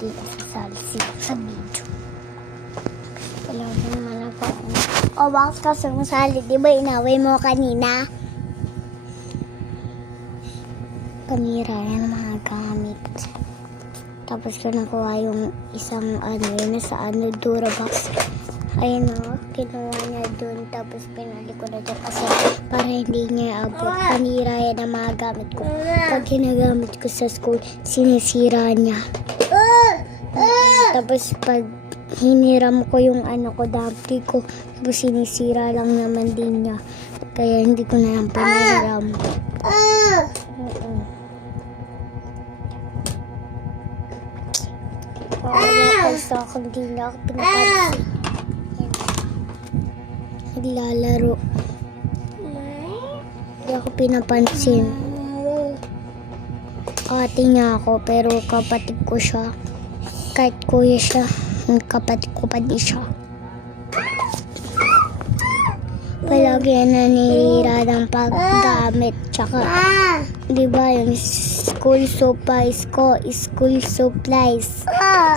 Hindi ka sasali sa video. Wala na naman ako. O, bakit ka sumasali? Di ba inaway mo kanina? Kamera yan ang mga gamit. Tapos ko nakuha yung isang yun na sa Durabox. Ayun o, kinuha niya dun. Tapos pinali ko na dyan kasi para hindi niya abot. Panira yan ang mga gamit ko. Pag ginagamit ko sa school, sinisira niya. Tapos pag hiniram ko yung ko, dati ko, tapos sinisira lang naman din niya. Kaya hindi ko na lang pinahiram. Kasi ako hindi na ako pinapansin. Naglalaro. Hindi ako pinapansin. Ate niya ako, pero kapatid ko siya. Kahit kuya siya, kapatid ko pa di siya. Palagi nanira ng paggamit. Tsaka, di ba yung school supplies ko, school supplies.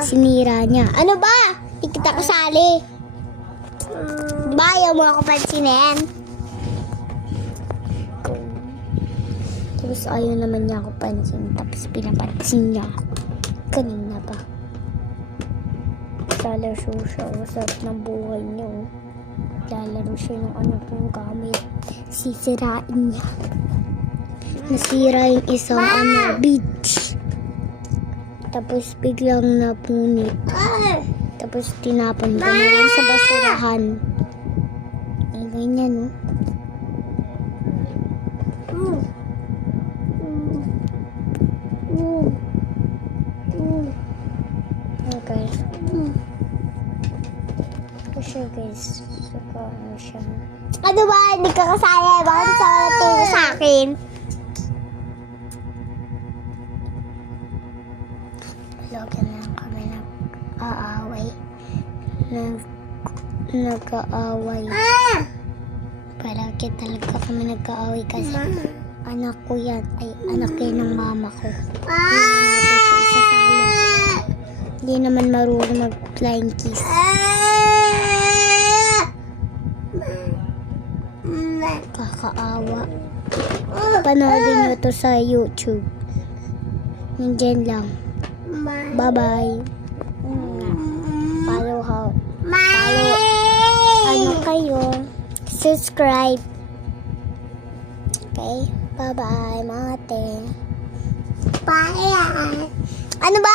Sinira niya. Ano ba? Di kita kasali. Di ba ayaw mo ako pansinin? Tapos ayaw naman niya ako pansin. Tapos pinapansin niya ako. Kanina pa. Lalaro siya. Usap ng buhay niya. Lalaro siya ng pong gamit. Sisirain niya. Nasira yung isang beach. Tapos biglang napunit. Tapos tinapon ko na lang sa basurahan. Ay, ganyan, no? Okay. Siya, guys. Saka, siya. Ano ba? Hindi ka kasaya. Bakit sa tingin sa akin? Logan lang kami nag-aaway. Nag-aaway. Palagi talaga kami nag-aaway kasi anak ko yan. Ay, anak yan ng mama ko. Hindi natin siya isasali. Hindi naman marunong mag-flying kiss. Kakaawa. Panoodin nyo to sa YouTube. Nandiyan lang. Bye-bye. Follow kayo. Subscribe. Okay? Bye-bye, mga ate. Bye. Ano ba?